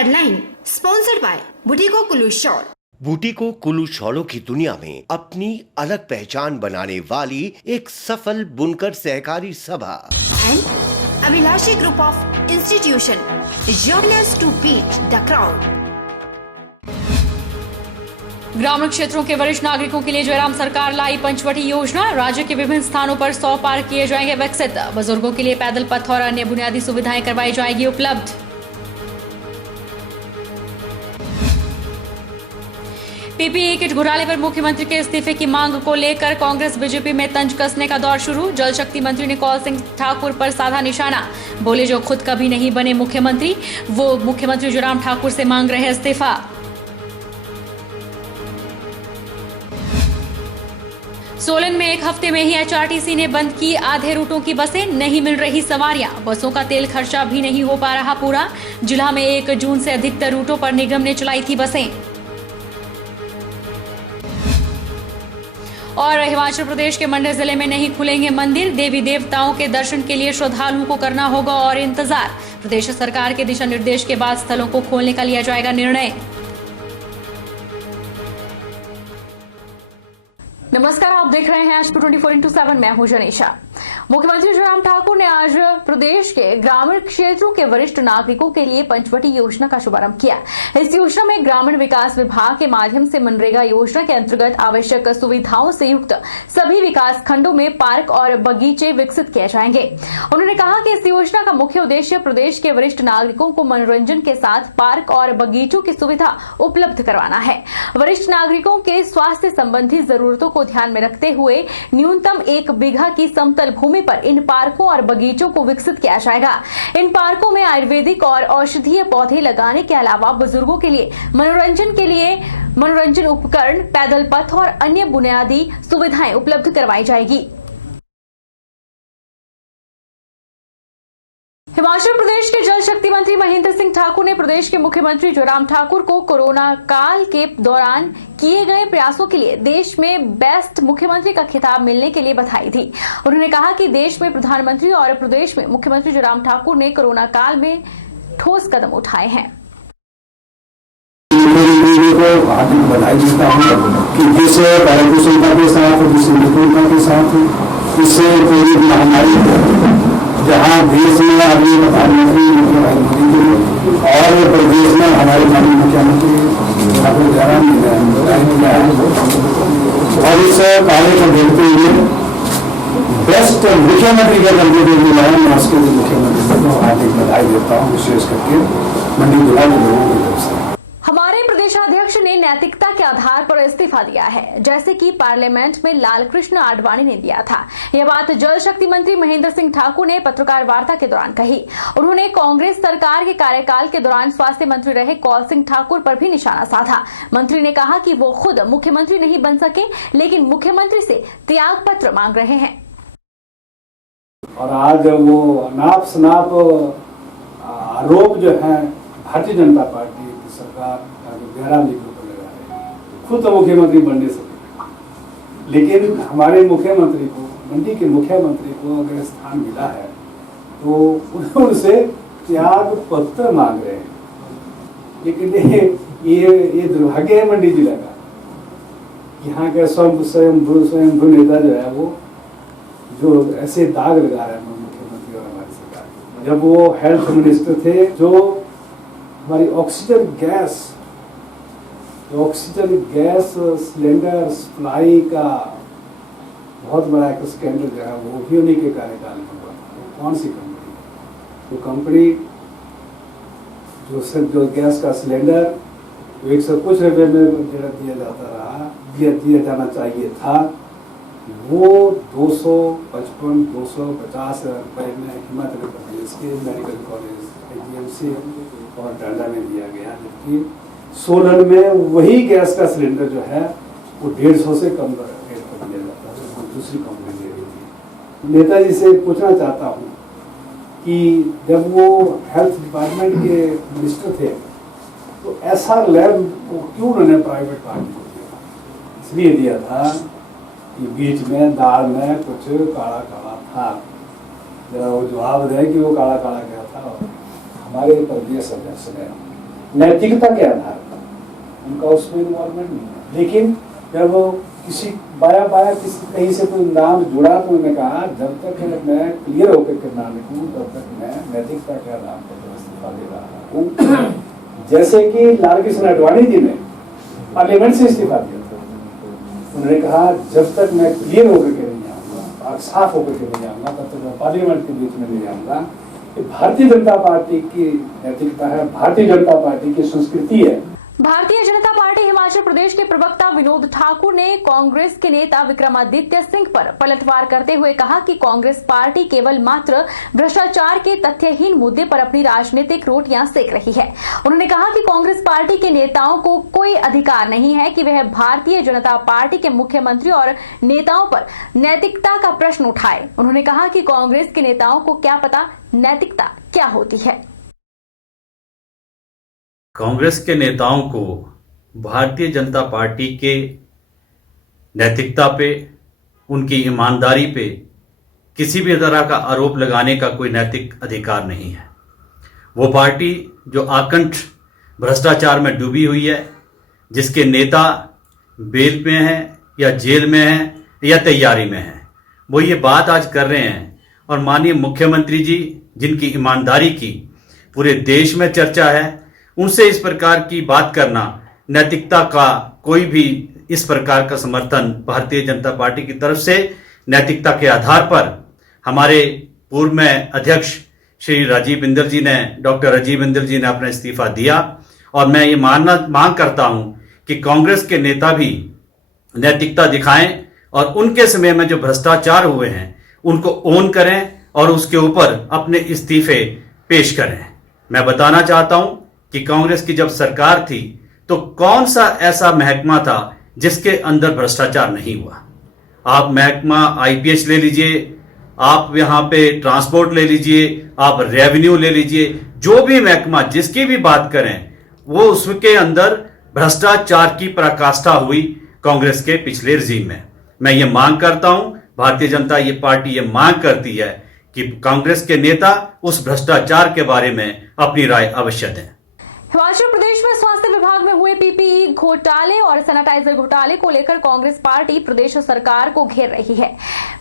Headline sponsored by Bhuttico Kullu shawl. Bhuttico Kullu शॉलों की दुनिया में अपनी अलग पहचान बनाने वाली एक सफल बुनकर सहकारी सभा and Abhilashi group of institution join to beat the crowd. ग्रामीण क्षेत्रों के वरिष्ठ नागरिकों के लिए जयराम सरकार लाई पंचवटी योजना। राज्य के विभिन्न स्थानों पर 100 पार्क किए जाएंगे विकसित। बुजुर्गों के लिए पैदल पथ और अन्य बुनियादी सुविधाएं करवाई जाएगी उपलब्ध। पीपीई किट घोटाले पर मुख्यमंत्री के इस्तीफे की मांग को लेकर कांग्रेस बीजेपी में तंज कसने का दौर शुरू। जल शक्ति मंत्री ने कौल सिंह ठाकुर पर साधा निशाना। बोले जो खुद कभी नहीं बने मुख्यमंत्री, वो मुख्यमंत्री जयराम ठाकुर से मांग रहे इस्तीफा। सोलन में एक हफ्ते में ही एचआरटीसी ने बंद की आधे रूटों की बसें। नहीं मिल रही सवारियां, बसों का तेल खर्चा भी नहीं हो पा रहा पूरा। जिला में 1 जून से अधिकतर रूटों पर निगम ने चलाई थी बसें। और हिमाचल प्रदेश के मंडी जिले में नहीं खुलेंगे मंदिर। देवी देवताओं के दर्शन के लिए श्रद्धालुओं को करना होगा और इंतजार। प्रदेश सरकार के दिशा निर्देश के बाद स्थलों को खोलने का लिया जाएगा निर्णय। नमस्कार, आप देख रहे हैं HP 24x7। मैं हूं जनीशा। मुख्यमंत्री जयराम ठाकुर ने आज प्रदेश के ग्रामीण क्षेत्रों के वरिष्ठ नागरिकों के लिए पंचवटी योजना का शुभारंभ किया। इस योजना में ग्रामीण विकास विभाग के माध्यम से मनरेगा योजना के अंतर्गत आवश्यक सुविधाओं से युक्त सभी विकास खंडों में पार्क और बगीचे विकसित किए जाएंगे। उन्होंने कहा कि इस योजना का मुख्य उद्देश्य प्रदेश के वरिष्ठ नागरिकों को मनोरंजन के साथ पार्क और बगीचों की सुविधा उपलब्ध करवाना है। वरिष्ठ नागरिकों के स्वास्थ्य संबंधी जरूरतों को ध्यान में रखते हुए न्यूनतम 1 बीघा की समतल भूमि पर इन पार्कों और बगीचों को विकसित किया जाएगा। इन पार्कों में आयुर्वेदिक और औषधीय पौधे लगाने के अलावा बुजुर्गों के लिए मनोरंजन उपकरण, पैदल पथ और अन्य बुनियादी सुविधाएं उपलब्ध करवाई जाएगी। हिमाचल प्रदेश के जल शक्ति मंत्री महेंद्र सिंह ठाकुर ने प्रदेश के मुख्यमंत्री जयराम ठाकुर को कोरोना काल के दौरान किए गए प्रयासों के लिए देश में बेस्ट मुख्यमंत्री का खिताब मिलने के लिए बधाई दी। उन्होंने कहा कि देश में प्रधानमंत्री और प्रदेश में मुख्यमंत्री जयराम ठाकुर ने कोरोना काल में ठोस कदम उठाए हैं। बधाई देता हूं कि जिस कार्यकुशलता के साथ, जिस निपुणता के साथ इससे पूरी महामारी जहाँ देश में अभी प्रधानमंत्री और प्रदेश में हमारे माननीय मुख्यमंत्री और इस कार्य को देखते हुए बेस्ट मुख्यमंत्री का दर्जा देने वाला मैं उसके लिए मुख्यमंत्री को हार्दिक बधाई देता हूँ, विशेष करके मंडी जिला के लोगों की तरफ से। हमारे प्रदेशाध्यक्ष ने नैतिकता के आधार पर इस्तीफा दिया है, जैसे कि पार्लियामेंट में लालकृष्ण आडवाणी ने दिया था। यह बात जल शक्ति मंत्री महेंद्र सिंह ठाकुर ने पत्रकार वार्ता के दौरान कही। उन्होंने कांग्रेस सरकार के कार्यकाल के दौरान स्वास्थ्य मंत्री रहे कौल सिंह ठाकुर पर भी निशाना साधा। मंत्री ने कहा कि वो खुद मुख्यमंत्री नहीं बन सके, लेकिन मुख्यमंत्री से त्याग पत्र मांग रहे हैं। और आज वो अनाप शनाप आरोप जो है भारतीय जनता पार्टी की सरकार जयराम जी के ऊपर लगा रही है। खुद तो मुख्यमंत्री बन नहीं सके, लेकिन हमारे मुख्यमंत्री को, मंडी के मुख्यमंत्री को अगर स्थान मिला है तो उनसे त्याग पत्र मांग रहे हैं। लेकिन ये दुर्भाग्य है मंडी जिला का। यहाँ के स्वयंभू नेता जो है वो जो ऐसे दाग लगा रहे हैं मुख्यमंत्री और हमारी सरकार। जब वो हेल्थ मिनिस्टर थे, जो हमारी ऑक्सीजन गैस सिलेंडर सप्लाई का बहुत बड़ा एक स्कैंडल जो है वो भी उन्हीं के कार्यकाल में हुआ। कौन सी कंपनी? वो कंपनी जो गैस का सिलेंडर 100 कुछ रुपए में दिया जाना चाहिए था, वो 255 250 रुपए में हिमाचल प्रदेश के मेडिकल कॉलेज AGMC और टांडा में दिया गया। जबकि सोलन में वही गैस का सिलेंडर जो है वो 150 से कम रेट पर दिया जाता है, वो दूसरी कंपनी दे रही थी। नेताजी से पूछना चाहता हूँ कि जब वो हेल्थ डिपार्टमेंट के मिनिस्टर थे तो SR लैब को क्यों उन्होंने प्राइवेट पार्टी को दिया? इसलिए दिया था कि बीच में दाल में कुछ काला काला था। जरा वो जवाब दे कि वो काला काला क्या था। हमारे प्रदेश अध्यक्ष ने नैतिकता के आधार पर उनका उसमें इन्वॉल्वमेंट नहीं है। लेकिन जब वो किसी बाया किसी कहीं से कोई नाम जुड़ा तो उन्होंने कहा जब तक मैं क्लियर होकर के ना निकलूं तब तक मैं नैतिकता के आधार पर इस्तीफा दे रहा हूँ। जैसे कि लाल कृष्ण आडवाणी जी ने पार्लियामेंट से इस्तीफा दिया था, उन्होंने कहा जब तक मैं क्लियर होकर के नहीं आऊँगा, साफ होकर के नहीं आऊँगा, तब तक मैं पार्लियामेंट के बीच में नहीं आऊँगा। भारतीय जनता पार्टी की नैतिकता है, भारतीय जनता पार्टी की संस्कृति है। भारतीय जनता पार्टी हिमाचल प्रदेश के प्रवक्ता विनोद ठाकुर ने कांग्रेस के नेता विक्रमादित्य सिंह पर पलटवार करते हुए कहा कि कांग्रेस पार्टी केवल मात्र भ्रष्टाचार के तथ्यहीन मुद्दे पर अपनी राजनीतिक रोटियां सेक रही है। उन्होंने कहा कि कांग्रेस पार्टी के नेताओं को कोई अधिकार नहीं है कि वह भारतीय जनता पार्टी के मुख्यमंत्री और नेताओं पर नैतिकता का प्रश्न उठाए। उन्होंने कहा कि कांग्रेस के नेताओं को क्या पता नैतिकता क्या होती है। कांग्रेस के नेताओं को भारतीय जनता पार्टी के नैतिकता पे, उनकी ईमानदारी पे किसी भी तरह का आरोप लगाने का कोई नैतिक अधिकार नहीं है। वो पार्टी जो आकंठ भ्रष्टाचार में डूबी हुई है, जिसके नेता बेल में हैं या जेल में हैं या तैयारी में हैं, वो ये बात आज कर रहे हैं। और माननीय मुख्यमंत्री जी, जिनकी ईमानदारी की पूरे देश में चर्चा है, उनसे इस प्रकार की बात करना, नैतिकता का कोई भी इस प्रकार का समर्थन भारतीय जनता पार्टी की तरफ से नैतिकता के आधार पर हमारे पूर्व में अध्यक्ष श्री राजीव बिंदल जी ने, डॉक्टर राजीव बिंदल जी ने अपना इस्तीफा दिया। और मैं ये मांग करता हूं कि कांग्रेस के नेता भी नैतिकता दिखाएं और उनके समय में जो भ्रष्टाचार हुए हैं उनको ओन करें और उसके ऊपर अपने इस्तीफे पेश करें। मैं बताना चाहता हूं कि कांग्रेस की जब सरकार थी तो कौन सा ऐसा महकमा था जिसके अंदर भ्रष्टाचार नहीं हुआ। आप महकमा आईपीएच ले लीजिए, आप यहां पे ट्रांसपोर्ट ले लीजिए, आप रेवेन्यू ले लीजिए, जो भी महकमा जिसकी भी बात करें वो उसके अंदर भ्रष्टाचार की पराकाष्ठा हुई कांग्रेस के पिछले रिजीम में। मैं ये मांग करता हूं, भारतीय जनता ये पार्टी ये मांग करती है कि कांग्रेस के नेता उस भ्रष्टाचार के बारे में अपनी राय अवश्य दें। हिमाचल प्रदेश में स्वास्थ्य विभाग में हुए पीपीई घोटाले और सैनिटाइजर घोटाले को लेकर कांग्रेस पार्टी प्रदेश सरकार को घेर रही है।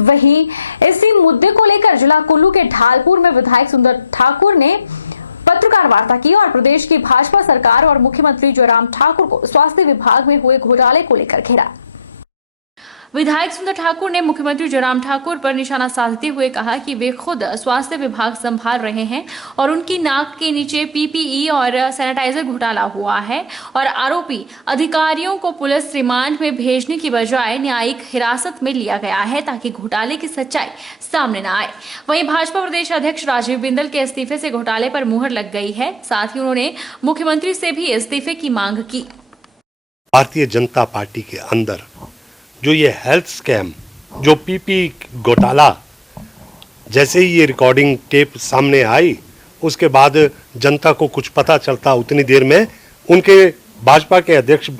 वहीं इसी मुद्दे को लेकर जिला कुल्लू के ढालपुर में विधायक सुंदर ठाकुर ने पत्रकार वार्ता की और प्रदेश की भाजपा सरकार और मुख्यमंत्री जयराम ठाकुर को स्वास्थ्य विभाग में हुए घोटाले को लेकर घेरा। विधायक सुंदर ठाकुर ने मुख्यमंत्री जयराम ठाकुर पर निशाना साधते हुए कहा कि वे खुद स्वास्थ्य विभाग संभाल रहे हैं और उनकी नाक के नीचे पीपीई और सैनिटाइजर घोटाला हुआ है और आरोपी अधिकारियों को पुलिस रिमांड में भेजने की बजाय न्यायिक हिरासत में लिया गया है ताकि घोटाले की सच्चाई सामने न आए। वहीं भाजपा प्रदेश अध्यक्ष राजीव बिंदल के इस्तीफे से घोटाले पर मुहर लग गई है। साथ ही उन्होंने मुख्यमंत्री से भी इस्तीफे की मांग की। भारतीय जनता पार्टी के अंदर जो ये हेल्थ स्कैम, जो पीपी घोटाला, जैसे ही ये रिकॉर्डिंग टेप सामने आई उसके बाद जनता को कुछ पता चलता उतनी देर में उनके भाजपा के अध्यक्ष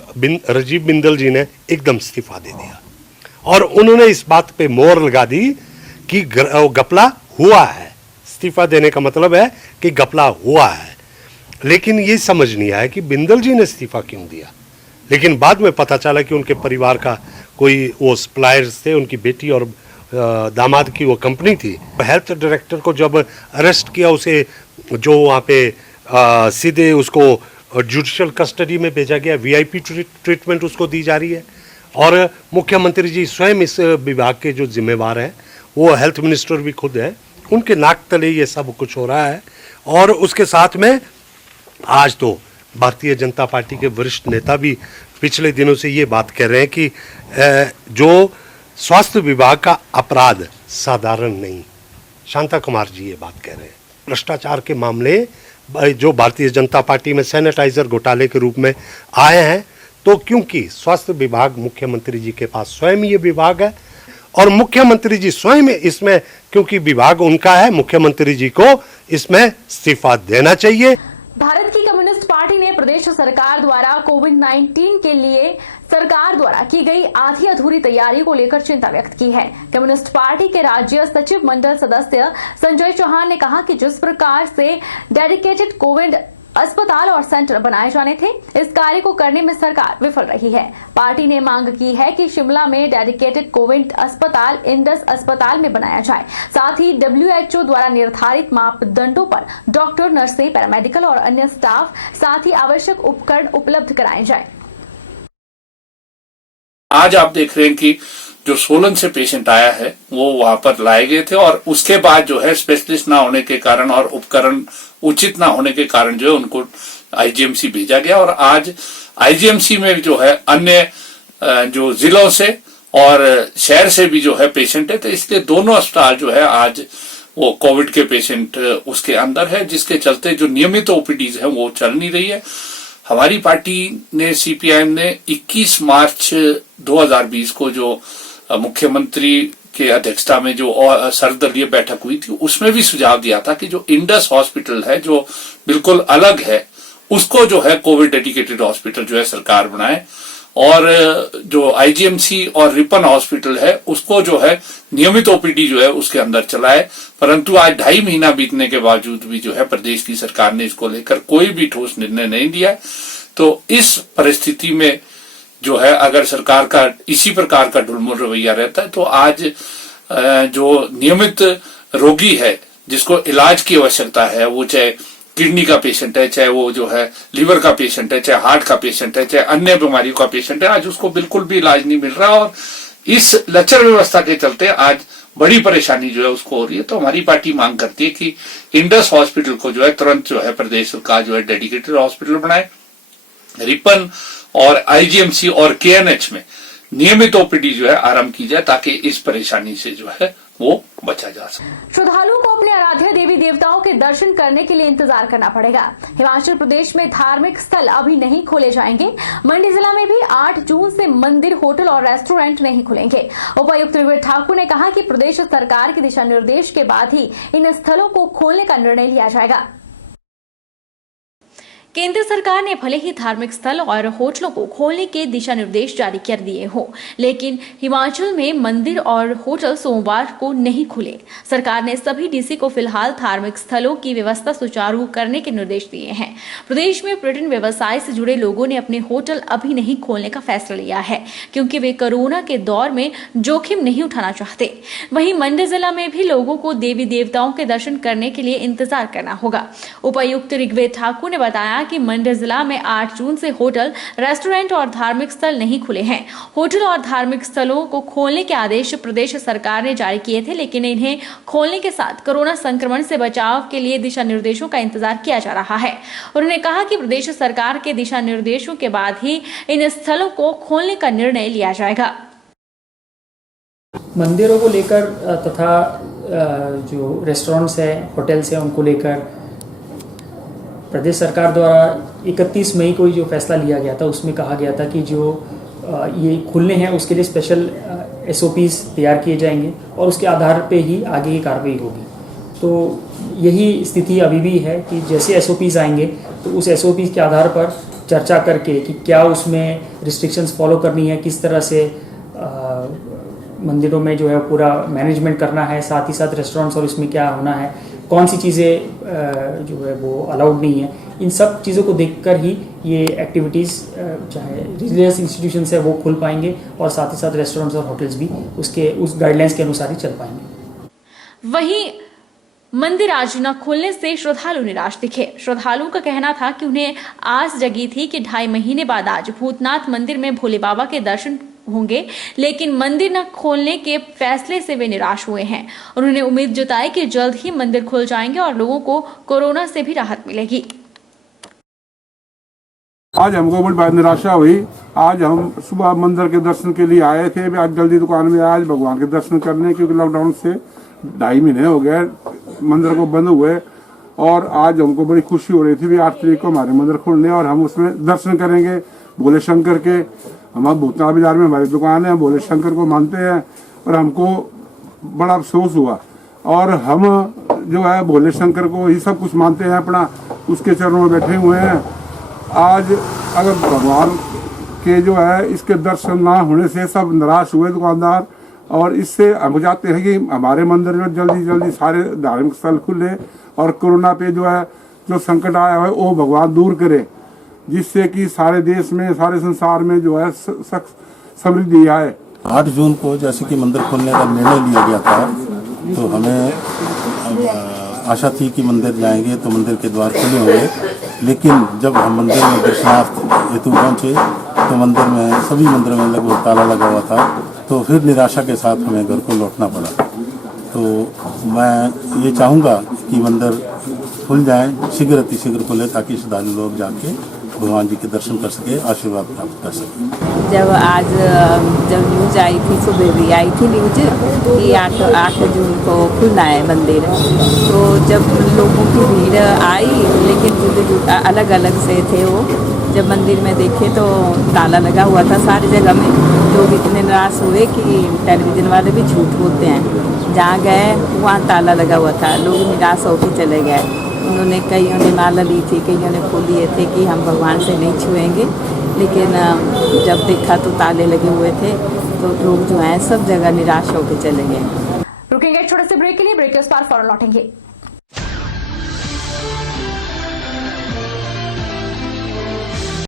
राजीव बिंदल जी ने एकदम इस्तीफा दे दिया और उन्होंने इस बात पे मोहर लगा दी कि घपला हुआ है। इस्तीफा देने का मतलब है कि घपला हुआ है। लेकिन ये समझ नहीं आया कि बिंदल जी ने इस्तीफा क्यों दिया। लेकिन बाद में पता चला कि उनके परिवार का कोई वो सप्लायर्स थे, उनकी बेटी और दामाद की वो कंपनी थी। हेल्थ डायरेक्टर को जब अरेस्ट किया, उसे जो वहाँ पे सीधे उसको जुडिशियल कस्टडी में भेजा गया, वीआईपी ट्रीटमेंट उसको दी जा रही है। और मुख्यमंत्री जी स्वयं इस विभाग के जो जिम्मेवार हैं, वो हेल्थ मिनिस्टर भी खुद है, उनके नाक तले ये सब कुछ हो रहा है। और उसके साथ में आज तो भारतीय जनता पार्टी के वरिष्ठ नेता भी पिछले दिनों से ये बात कह रहे हैं कि जो स्वास्थ्य विभाग का अपराध साधारण नहीं। शांता कुमार जी ये बात कह रहे हैं। भ्रष्टाचार के मामले जो भारतीय जनता पार्टी में सैनिटाइजर घोटाले के रूप में आए हैं, तो क्योंकि स्वास्थ्य विभाग मुख्यमंत्री जी के पास स्वयं ये विभाग है और मुख्यमंत्री जी स्वयं इसमें, क्योंकि विभाग उनका है, मुख्यमंत्री जी को इसमें इस्तीफा देना चाहिए। भारत की कम्युनिस्ट पार्टी ने प्रदेश सरकार द्वारा कोविड-19 के लिए सरकार द्वारा की गई आधी अधूरी तैयारी को लेकर चिंता व्यक्त की है। कम्युनिस्ट पार्टी के राज्य सचिव मंडल सदस्य संजय चौहान ने कहा कि जिस प्रकार से डेडिकेटेड कोविड अस्पताल और सेंटर बनाए जाने थे। इस कार्य को करने में सरकार विफल रही है। पार्टी ने मांग की है कि शिमला में डेडिकेटेड कोविड अस्पताल इंडस अस्पताल में बनाया जाए। साथ ही WHO द्वारा निर्धारित मापदंडों पर डॉक्टर, नर्सें, पैरामेडिकल और अन्य स्टाफ, साथ ही आवश्यक उपकरण उपलब्ध कराए जाए। आज आप देख रहे हैं कि जो सोलन से पेशेंट आया है वो वहां पर लाए गए थे और उसके बाद जो है स्पेशलिस्ट ना होने के कारण और उपकरण उचित ना होने के कारण जो है उनको IGMC भेजा गया और आज IGMC में जो है अन्य जो जिलों से और शहर से भी जो है पेशेंट है, तो इसलिए दोनों अस्पताल जो है आज वो कोविड के पेशेंट उसके अंदर है, जिसके चलते जो नियमित OPDs है वो चल नहीं रही है। हमारी पार्टी ने CPIM ने 21 मार्च 2020 को जो मुख्यमंत्री के अध्यक्षता में जो सर्वदलीय बैठक हुई थी उसमें भी सुझाव दिया था कि जो इंडस हॉस्पिटल है जो बिल्कुल अलग है उसको जो है कोविड डेडिकेटेड हॉस्पिटल जो है सरकार बनाए और जो IGMC और रिपन हॉस्पिटल है उसको जो है नियमित OPD जो है उसके अंदर चलाए। परंतु आज 2.5 महीना बीतने के बावजूद भी जो है प्रदेश की सरकार ने इसको लेकर कोई भी ठोस निर्णय नहीं लिया। तो इस परिस्थिति में जो है अगर सरकार का इसी प्रकार का ढुलमुल रवैया रहता है तो आज जो नियमित रोगी है जिसको इलाज की आवश्यकता है, वो चाहे किडनी का पेशेंट है, चाहे वो जो है लिवर का पेशेंट है, चाहे हार्ट का पेशेंट है, चाहे अन्य बीमारियों का पेशेंट है, आज उसको बिल्कुल भी इलाज नहीं मिल रहा और इस लचर व्यवस्था के चलते आज बड़ी परेशानी जो है उसको हो रही है। तो हमारी पार्टी मांग करती है कि इंडस हॉस्पिटल को जो है तुरंत जो है प्रदेश सरकार जो है डेडिकेटेड हॉस्पिटल बनाए, रिपन और IGMC और KNH में नियमित OPD जो है आरंभ की जाए ताकि इस परेशानी से जो है वो बचा जा सके। श्रद्धालुओं को अपने आराध्य देवी देवताओं के दर्शन करने के लिए इंतजार करना पड़ेगा। हिमाचल प्रदेश में धार्मिक स्थल अभी नहीं खोले जाएंगे। मंडी जिला में भी 8 जून से मंदिर, होटल और रेस्टोरेंट नहीं खुलेंगे। उपायुक्त ऋग्वेद ठाकुर ने कहा कि प्रदेश सरकार के दिशा निर्देश के बाद ही इन स्थलों को खोलने का निर्णय लिया जाएगा। केंद्र सरकार ने भले ही धार्मिक स्थल और होटलों को खोलने के दिशा निर्देश जारी कर दिए हो, लेकिन हिमाचल में मंदिर और होटल सोमवार को नहीं खुले। सरकार ने सभी DC को फिलहाल धार्मिक स्थलों की व्यवस्था सुचारू करने के निर्देश दिए हैं। प्रदेश में पर्यटन व्यवसाय से जुड़े लोगों ने अपने होटल अभी नहीं खोलने का फैसला लिया है क्योंकि वे कोरोना के दौर में जोखिम नहीं उठाना चाहते। वहीं मंडी जिला में भी लोगों को देवी देवताओं के दर्शन करने के लिए इंतजार करना होगा। उपायुक्त ऋग्वेद ठाकुर ने बताया कि मंडी जिला में 8 जून से होटल, रेस्टोरेंट और धार्मिक स्थल नहीं खुले हैं। होटल और धार्मिक स्थलों को खोलने के आदेश प्रदेश सरकार ने जारी किए थे, लेकिन इन्हें खोलने के साथ कोरोना संक्रमण से बचाव के लिए दिशा निर्देशों का इंतजार किया जा रहा है। उन्होंने कहा कि प्रदेश सरकार के दिशा निर्देशों के बाद ही इन स्थलों को खोलने का निर्णय लिया जाएगा। मंदिरों को लेकर तथा जो रेस्टोरेंट्स है, होटल्स है, उनको लेकर प्रदेश सरकार द्वारा 31 मई को जो फैसला लिया गया था उसमें कहा गया था कि जो ये खुलने हैं उसके लिए स्पेशल SOPs तैयार किए जाएंगे और उसके आधार पे ही आगे की कार्रवाई होगी। तो यही स्थिति अभी भी है कि जैसे SOPs आएंगे तो उस SOPs के आधार पर चर्चा करके कि क्या उसमें रिस्ट्रिक्शंस फॉलो करनी है, किस तरह से मंदिरों में जो है पूरा मैनेजमेंट करना है, साथ ही साथ रेस्टोरेंट्स और इसमें क्या होना है, कौन सी चीज़ें जो है वो अलाउड नहीं है, इन सब चीज़ों को देखकर ही ये एक्टिविटीज़ चाहे रिलीजियस इंस्टीट्यूशंस है वो खुल पाएंगे और साथ ही साथ रेस्टोरेंट्स और होटल्स भी उस गाइडलाइंस के अनुसार ही चल पाएंगे। वहीं मंदिर आज न खुलने से श्रद्धालु निराश दिखे। श्रद्धालुओं का कहना था कि उन्हें आस जगी थी कि 2.5 महीने बाद आज भूतनाथ मंदिर में भोले बाबा के दर्शन होंगे, लेकिन मंदिर न खोलने के फैसले से वे निराश हुए हैं। उन्होंने उम्मीद जताई कि जल्द ही मंदिर खुल जाएंगे और लोगों को कोरोना से भी राहत मिलेगी। आज हमको बड़ी निराशा हुई। आज हम सुबह मंदिर के दर्शन के लिए आए थे, आज जल्दी दुकान में आज भगवान के दर्शन करने, क्योंकि लॉकडाउन से 2.5 महीने हो गए मंदिर को बंद हुए और आज हमको बड़ी खुशी हो रही थी भी 8 तारीख को हमारे मंदिर खुलने और हम उसमें दर्शन करेंगे भोले शंकर के। हमारे भूतनाथ बाजार में हमारी दुकान है, हम भोले शंकर को मानते हैं और हमको बड़ा अफसोस हुआ और हम जो है भोले शंकर को ही सब कुछ मानते हैं अपना, उसके चरणों में बैठे हुए हैं। आज अगर भगवान के जो है इसके दर्शन ना होने से सब निराश हुए दुकानदार और इससे हम चाहते हैं कि हमारे मंदिर में जल्दी जल्दी सारे धार्मिक स्थल खुले और कोरोना पे जो है जो संकट आया है वो भगवान दूर करे, जिससे कि सारे देश में, सारे संसार में जो है समृद्धि आए। 8 जून को जैसे कि मंदिर खोलने का निर्णय लिया गया था, तो हमें आशा थी कि मंदिर जाएंगे तो मंदिर के द्वार खुले होंगे, लेकिन जब हम मंदिर में दर्शनार्थ हेतु पहुंचे तो मंदिर में, सभी मंदिरों में लगभग ताला लगा हुआ था। तो फिर निराशा के साथ हमें घर को लौटना पड़ा। तो मैं ये चाहूँगा कि मंदिर खुल जाए, शीघ्र अतिशीघ्र खुले, ताकि श्रद्धालु लोग जाके भगवान जी के दर्शन कर सके, आशीर्वाद प्राप्त कर सके। जब न्यूज आई थी, सुबह भी आई थी न्यूज कि 8 जून को खुलना है मंदिर, तो जब लोगों की भीड़ आई, लेकिन अलग अलग से थे वो, जब मंदिर में देखे तो ताला लगा हुआ था सारी जगह में। लोग इतने निराश हुए कि टेलीविज़न वाले भी झूठ बोलते हैं, जहाँ गए वहाँ ताला लगा हुआ था, लोग निराश होकर चले गए। उन्होंने, कईयों ने माला ली थी, कईयों ने फूल लिए थे कि हम भगवान से नहीं छुएंगे, लेकिन जब देखा तो ताले लगे हुए थे, तो लोग जो हैं सब जगह निराश होकर चले गए। रुकेंगे एक छोटे से ब्रेक के लिए, ब्रेक के उस पार फौरन लौटेंगे।